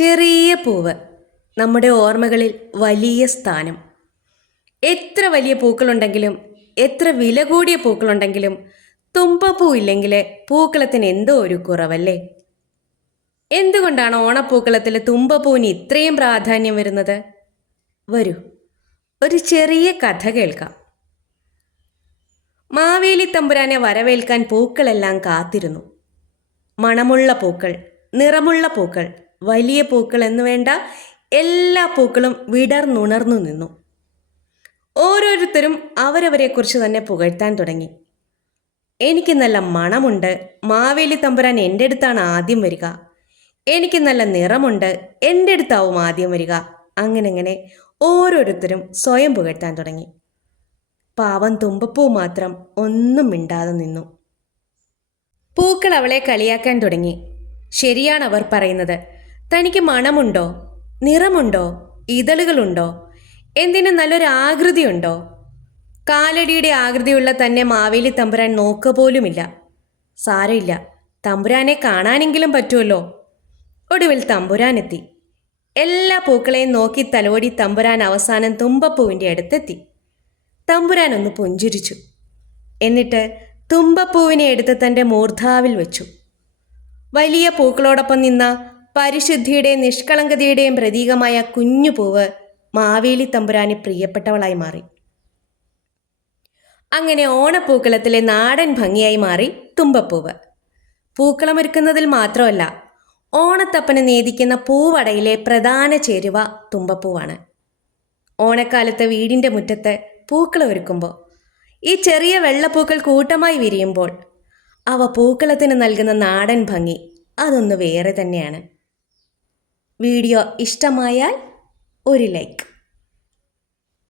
ചെറിയ പൂവ് നമ്മുടെ ഓർമ്മകളിൽ വലിയ സ്ഥാനം. എത്ര വലിയ പൂക്കളുണ്ടെങ്കിലും എത്ര വില കൂടിയ പൂക്കളുണ്ടെങ്കിലും തുമ്പപ്പൂ ഇല്ലെങ്കിൽ പൂക്കളത്തിന് എന്തോ ഒരു കുറവല്ലേ. എന്തുകൊണ്ടാണ് ഓണപ്പൂക്കളത്തിൽ തുമ്പപ്പൂവിന് ഇത്രയും പ്രാധാന്യം വരുന്നത്? വരൂ, ഒരു ചെറിയ കഥ കേൾക്കാം. മാവേലി തമ്പുരാനെ വരവേൽക്കാൻ പൂക്കളെല്ലാം കാത്തിരുന്നു. മണമുള്ള പൂക്കൾ, നിറമുള്ള പൂക്കൾ, വലിയ പൂക്കൾ എന്നു വേണ്ട എല്ലാ പൂക്കളും വിടർന്നുണർന്നു നിന്നു. ഓരോരുത്തരും അവരവരെക്കുറിച്ച് തന്നെ പുകഴ്ത്താൻ തുടങ്ങി. എനിക്ക് നല്ല മണമുണ്ട്, മാവേലി തമ്പുരാൻ എൻ്റെ അടുത്താണ് ആദ്യം വരിക. എനിക്ക് നല്ല നിറമുണ്ട്, എൻ്റെ അടുത്താവും ആദ്യം വരിക. അങ്ങനെ ഓരോരുത്തരും സ്വയം പുകഴ്ത്താൻ തുടങ്ങി. പാവം തുമ്പപ്പൂ മാത്രം ഒന്നും മിണ്ടാതെ നിന്നു. പൂക്കൾ അവളെ കളിയാക്കാൻ തുടങ്ങി. ശരിയാണ് അവർ പറയുന്നത്. തനിക്ക് മണമുണ്ടോ, നിറമുണ്ടോ, ഇതളുകളുണ്ടോ, എന്തിനും നല്ലൊരു ആകൃതിയുണ്ടോ? കാലടിയുടെ ആകൃതിയുള്ള തന്നെ മാവേലി തമ്പുരാൻ നോക്കുക പോലുമില്ല. സാരമില്ല, തമ്പുരാനെ കാണാനെങ്കിലും പറ്റുമല്ലോ. ഒടുവിൽ തമ്പുരാനെത്തി. എല്ലാ പൂക്കളെയും നോക്കി തലോടി തമ്പുരാൻ അവസാനം തുമ്പപ്പൂവിൻ്റെ അടുത്തെത്തി. തമ്പുരാൻ ഒന്ന് പുഞ്ചിരിച്ചു. എന്നിട്ട് തുമ്പപ്പൂവിനെ എടുത്ത് തൻ്റെ മൂർധാവിൽ വെച്ചു. വലിയ പൂക്കളോടൊപ്പം നിന്ന പരിശുദ്ധിയുടെയും നിഷ്കളങ്കതയുടെയും പ്രതീകമായ കുഞ്ഞു പൂവ് മാവേലി തമ്പുരാന് പ്രിയപ്പെട്ടവളായി മാറി. അങ്ങനെ ഓണപ്പൂക്കളത്തിലെ നാടൻ ഭംഗിയായി മാറി തുമ്പപ്പൂവ്. പൂക്കളമൊരുക്കുന്നതിൽ മാത്രമല്ല, ഓണത്തപ്പന് നേദിക്കുന്ന പൂവടയിലെ പ്രധാന ചേരുവ തുമ്പപ്പൂവാണ്. ഓണക്കാലത്ത് വീടിൻ്റെ മുറ്റത്ത് പൂക്കളം ഒരുക്കുമ്പോൾ ഈ ചെറിയ വെള്ളപ്പൂക്കൾ കൂട്ടമായി വിരിയുമ്പോൾ അവ പൂക്കളത്തിന് നൽകുന്ന നാടൻ ഭംഗി അതൊന്ന് വേറെ തന്നെയാണ്. വീഡിയോ ഇഷ്ടമായാൽ ഒരു ലൈക്ക്.